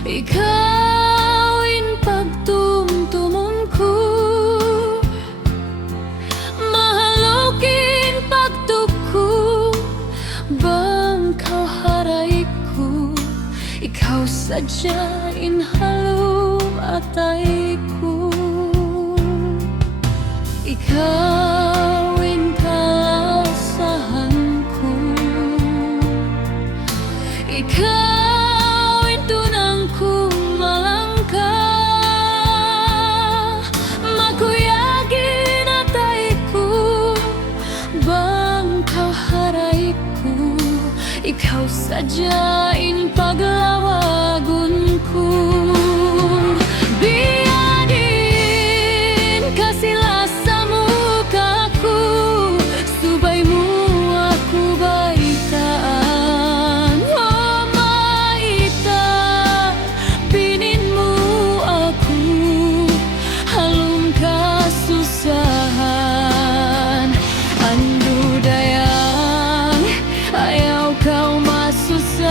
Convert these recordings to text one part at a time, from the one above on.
Ikaw'y pagtumtumon ko, mahalukin pagtuko, bangkaw haray ko, ikaw sadyain halum atay ko. Ikaw'y kalasahan ko, ikaw'y tunang ko malangka, makuyagin atay ko, bangkaw haray ko, ikaw sadyain paglawagon ko. Biyadin kasila sa mukaku, subay mo ako baitaan. Oh maita, binin mo ako, halong kasusahan. Ando dayang ayaw kau masusah,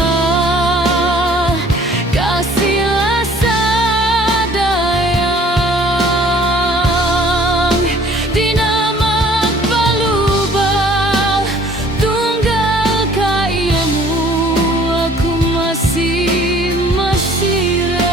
kasihlah sadayang di na magbalubal, tunggal kaya mo ako masih masira.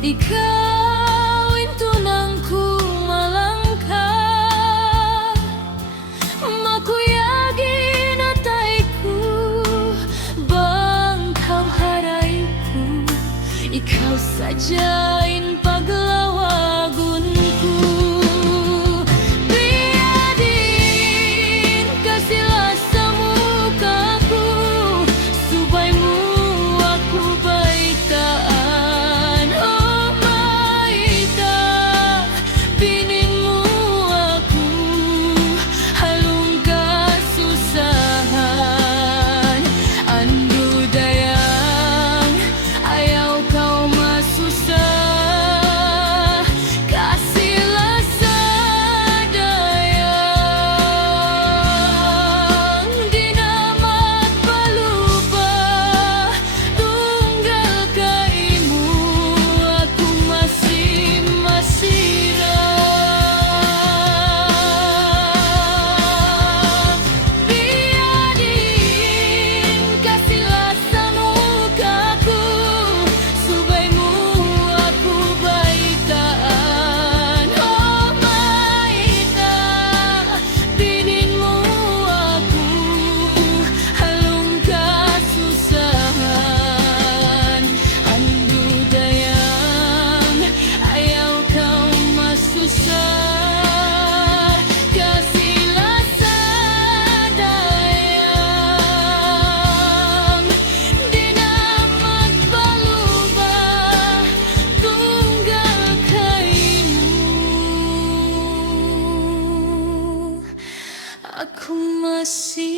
Ikaw'y tunang ko malangka, makuyagin atay ko, bangkaw haray ko, ikaw sadyain paglawagon ko. Biyadin kasila sa mukaku, subay mo ako baitaan. Oh maita, binin mo ako, halong kasusahan. Ando dayang ayaw kau masusah, kasihlah sadayang di na magbalubah, tunggal kaimu aku masih masira. Biyadin kasihlah sa mukaku, subay mo ako baitaan. Oh maita, binin mo ako, halong kasusahan. Ando dayang ayaw kau masusah, kasihlah sadayang di na magbalubah, tunggal kaimu aku masih